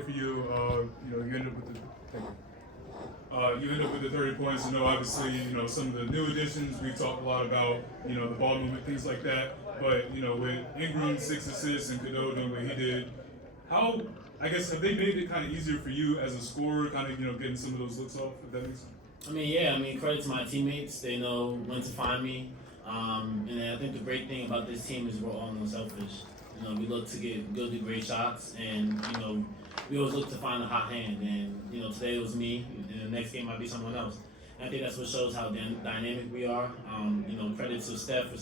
For you, you end up with you end up with the 30 points. Obviously, some of the new additions. We've talked a lot about, the ball movement, things like that. But with Ingram 6 assists and Cadeau doing what he did, how I guess have they made it kind of easier for you as a scorer, kind of getting some of those looks off? If that makes sense. Credit to my teammates. They know when to find me. And I think the great thing about this team is we're all unselfish. We look to go do great shots, and we always look to find a hot hand. And today it was me, and the next game might be someone else. And I think that's what shows how dynamic we are. Credit to Seth for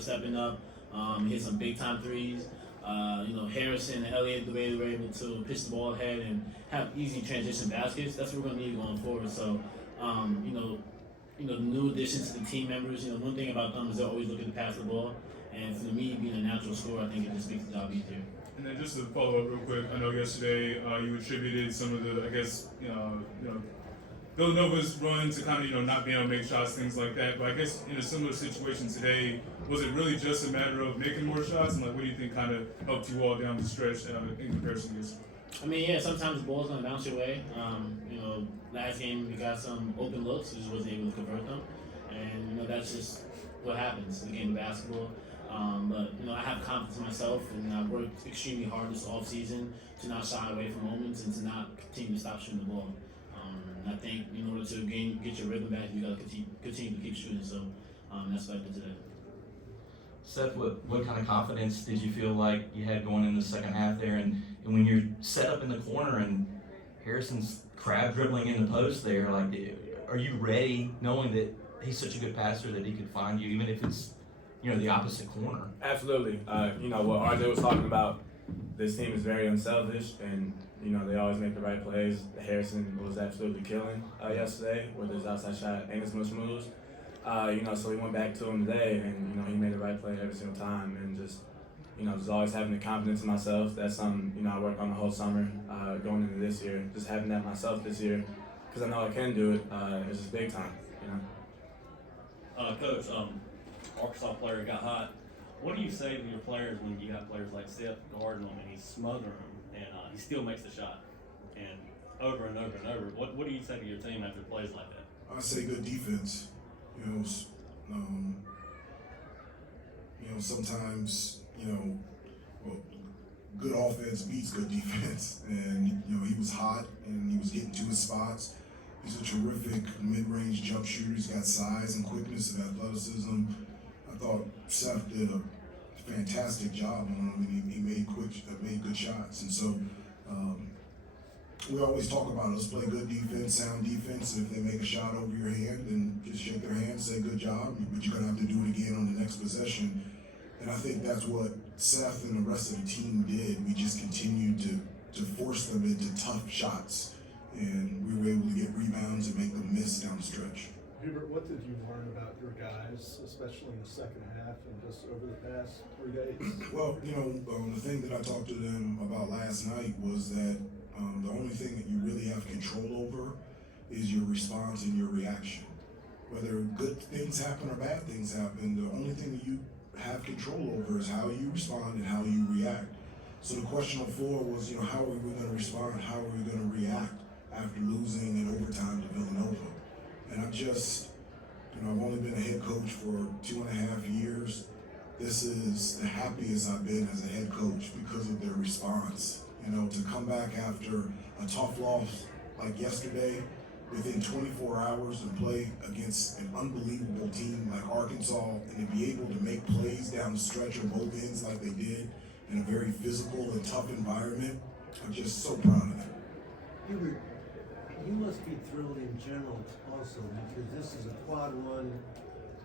stepping up. Hit some big time threes. Harrison and Elliott, the way they were able to pitch the ball ahead and have easy transition baskets. That's what we're gonna need going forward. So, the new additions to the team members. One thing about them is they're always looking to pass the ball. And for me, being a natural scorer, I think it just makes the job easier. And then just to follow up real quick, I know yesterday you attributed some of the, Villanova's run to kind of, not being able to make shots, things like that. But I guess in a similar situation today, was it really just a matter of making more shots? And what do you think kind of helped you all down the stretch in comparison to this? Sometimes the ball's gonna bounce your way. Last game we got some open looks, we just wasn't able to convert them, and that's just what happens in the game of basketball. But I have confidence in myself, and I've worked extremely hard this offseason to not shy away from moments and to not continue to stop shooting the ball. I think in order to get your rhythm back, you got to continue to keep shooting. So that's what I did today. Seth, what kind of confidence did you feel like you had going in the second half there? And when you're set up in the corner and Harrison's crab dribbling in the post there, are you ready knowing that he's such a good passer that he could find you even if it's the opposite corner? Absolutely. What RJ was talking about, this team is very unselfish, and they always make the right plays. Harrison was absolutely killing yesterday with his outside shot and his mush moves. So we went back to him today, and he made the right play every single time, and just always having the confidence in myself. That's something I worked on the whole summer going into this year. Just having that myself this year, because I know I can do it. It's just big time. Coach, Arkansas player got hot. What do you say to your players when you got players like Seth guarding them and he's smothering them and he still makes the shot and over and over and over? What do you say to your team after plays like that? I say good defense. Sometimes good offense beats good defense, and he was hot and he was getting to his spots. He's a terrific mid-range jump shooter. He's got size and quickness and athleticism. I thought Seth did a fantastic job on him, and he made good shots. And so we always talk about let's play good defense, sound defense. And if they make a shot over your hand, then just shake their hand, say good job. But you're gonna have to do it again on the next possession. And I think that's what Seth and the rest of the team did. We just continued to force them into tough shots, and we were able to get rebounds and make them miss down the stretch. Hubert, what did you learn about your guys, especially in the second half and just over the past 3 days? Well, the thing that I talked to them about last night was that the only thing that you really have control over is your response and your reaction. Whether good things happen or bad things happen, the only thing that you have control over is how you respond and how you react. So the question on the floor was, how are we going to respond? How are we going to react after losing in overtime to Villanova? And I've only been a head coach for 2.5 years. This is the happiest I've been as a head coach because of their response. To come back after a tough loss like yesterday, within 24 hours and play against an unbelievable team like Arkansas, and to be able to make plays down the stretch on both ends like they did in a very physical and tough environment, I'm just so proud of them. Hubert, you must be thrilled in general also, because this is a quad one,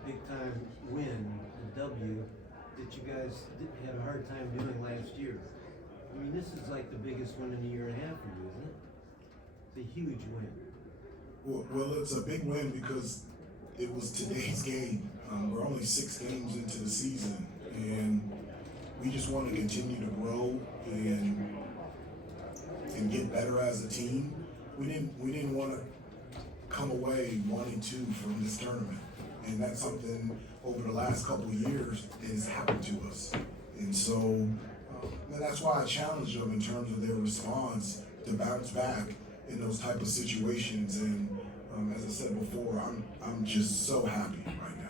big time win, a W, that you guys had a hard time doing last year. I mean, this is like the biggest one in a year and a half for you, isn't it? It's a huge win. Well, it's a big win because it was today's game. We're only 6 games into the season, and we just want to continue to grow and get better as a team. We didn't want to come away 1-2 from this tournament, and that's something over the last couple of years has happened to us. And so, And that's why I challenge them in terms of their response to bounce back in those type of situations. And as I said before, I'm just so happy right now.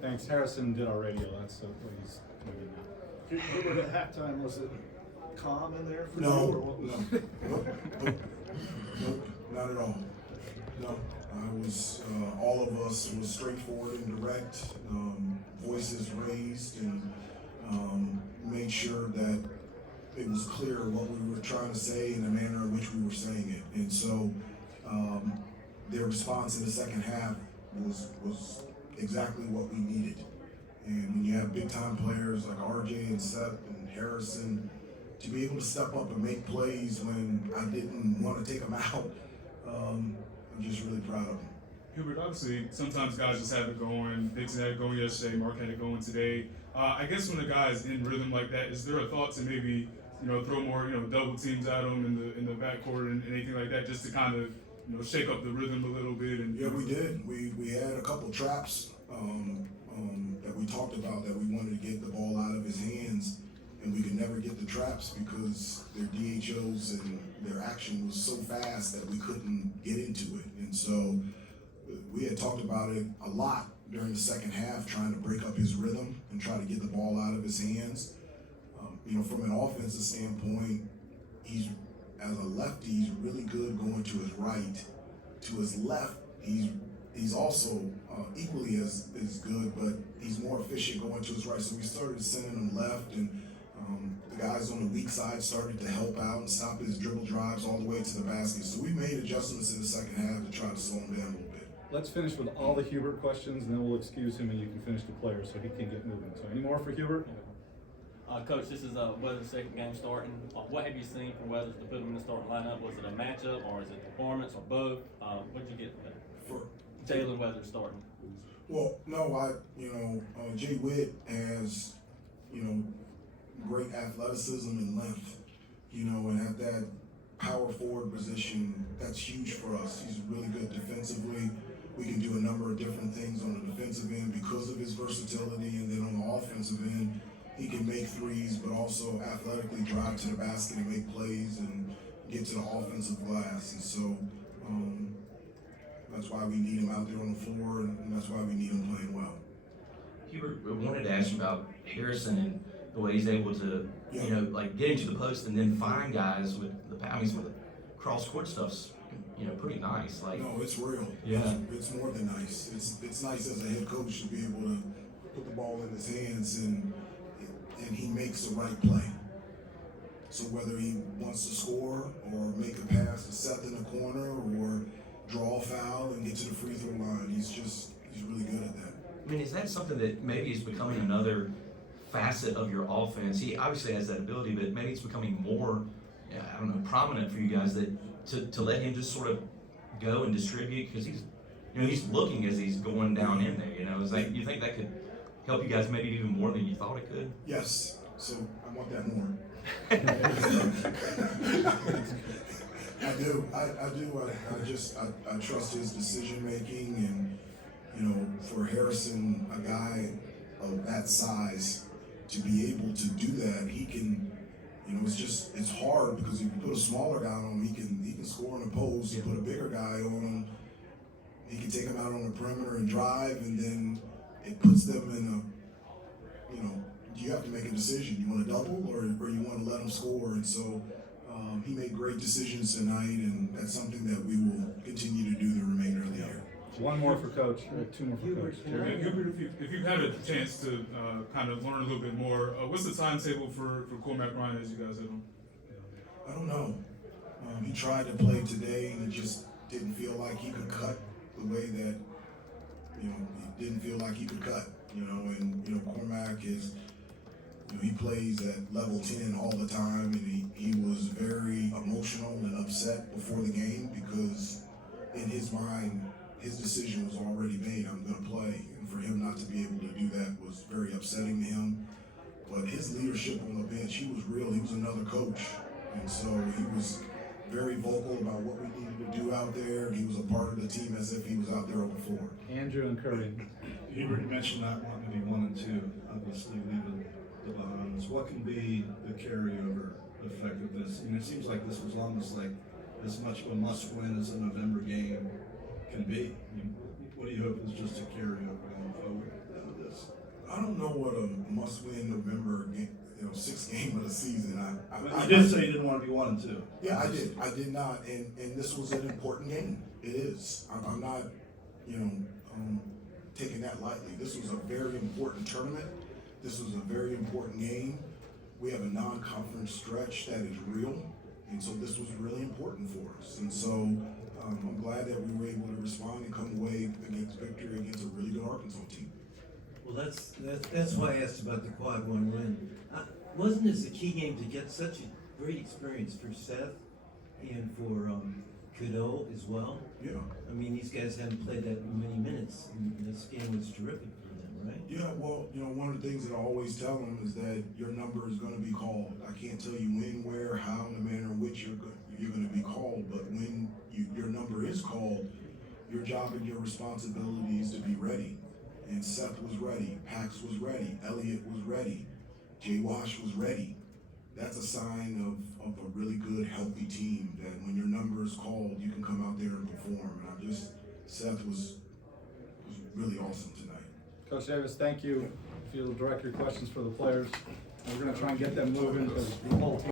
Thanks. Harrison did our radio. That's what he's doing now. Hubert, at halftime, was it calm in there for No, you, or what was? Nope, not at all. No, I was, all of us was straightforward and direct, voices raised, and made sure that it was clear what we were trying to say and the manner in which we were saying it. And so their response in the second half was exactly what we needed. And when you have big time players like RJ and Seth and Harrison, to be able to step up and make plays when I didn't want to take them out, I'm just really proud of them. Hubert, obviously, sometimes guys just have it going. Dixon had it going yesterday. Mark had it going today. I guess when the guy's in rhythm like that, is there a thought to maybe, throw more, double teams at him in the backcourt and anything like that, just to kind of, shake up the rhythm a little bit? And Yeah, we did. We had a couple traps that we talked about that we wanted to get the ball out of his hands, and we could never get the traps because their DHOs and their action was so fast that we couldn't get into it. And so we had talked about it a lot during the second half, trying to break up his rhythm and try to get the ball out of his hands. From an offensive standpoint, as a lefty, he's really good going to his right. To his left, he's also equally as good, but he's more efficient going to his right. So we started sending him left, and the guys on the weak side started to help out and stop his dribble drives all the way to the basket. So we made adjustments in the second half to try to slow him down a little bit. Let's finish with all the Hubert questions, and then we'll excuse him, and you can finish the players so he can get moving. So, any more for Hubert? Coach, this is Weather's second game starting. What have you seen from Weathers to put him in the starting lineup? Was it a matchup, or is it performance, or both? What did you get from Jalen Weathers starting? Well, no, Jay Witt has, great athleticism and length, and at that power forward position, that's huge for us. He's really good defensively. We can do a number of different things on the defensive end because of his versatility, and then on the offensive end, he can make threes, but also athletically drive to the basket and make plays and get to the offensive glass. And so that's why we need him out there on the floor, and that's why we need him playing well. Hubert, I wanted to ask you about Harrison and the way he's able to, get into the post and then find guys with the Bahamas with the cross court stuff's, pretty nice. No, it's real. Yeah. It's more than nice. It's nice as a head coach to be able to put the ball in his hands and he makes the right play. So whether he wants to score or make a pass to Seth in the corner or draw a foul and get to the free throw line, he's really good at that. I mean, is that something that maybe is becoming another facet of your offense? He obviously has that ability, but maybe it's becoming more, prominent for you guys to let him just sort of go and distribute, because he's looking as he's going down in there. Is that, you think that could help you guys maybe even more than you thought it could? Yes. So I want that more. I do. I trust his decision making, and for Harrison, a guy of that size, to be able to do that, he can. It's hard because if you put a smaller guy on him, he can score in the post. You put a bigger guy on him, he can take him out on the perimeter and drive, and then it puts them in you have to make a decision. You want to double or you want to let him score, and so he made great decisions tonight, and that's something that we will continue to do the remainder of the year. One more for Coach, two more for Coach. And Hubert, if you've had a chance to kind of learn a little bit more, what's the timetable for Cormac Ryan as you guys have him? I don't know. He tried to play today, and it just didn't feel like he could cut the way that, he didn't feel like he could cut, and Cormac is, he plays at level 10 all the time, and he was very emotional and upset before the game because in his mind, his decision was already made. I'm going to play, and for him not to be able to do that was very upsetting to him. But his leadership on the bench, he was real. He was another coach, and so he was very vocal about what we needed to do out there, and he was a part of the team as if he was out there on the floor. Andrew and Curry. Hubert, you mentioned not wanting to be 1 and 2, obviously leaving the Bahamas, what can be the carryover effect of this? I mean, it seems like this was almost like as much of a must-win as a November game can be. I mean, what do you hope is just a carryover going forward out of this? I don't know what a must-win November game, sixth game of the season. I did say you didn't want to be 1-2. Yeah, I did. I did not, and this was an important game. It is. I'm not, taking that lightly. This was a very important tournament. This was a very important game. We have a non-conference stretch that is real, and so this was really important for us. And so I'm glad that we were able to respond and come away against victory against a really good Arkansas team. Well, that's why I asked about the quad one win. Wasn't this a key game to get such a great experience for Seth and for Cadeau as well? Yeah. I mean, these guys haven't played that many minutes, and this game was terrific for them, right? Yeah, well, one of the things that I always tell them is that your number is going to be called. I can't tell you when, where, how, and the manner in which you're going to be called, but when your number is called, your job and your responsibility is to be ready. And Seth was ready, Pax was ready, Elliott was ready, Jay Wash was ready. That's a sign of a really good, healthy team, that when your number is called, you can come out there and perform. And Seth was really awesome tonight. Coach Davis, thank you. If you'll direct your questions for the players, we're going to try and get them moving because the whole team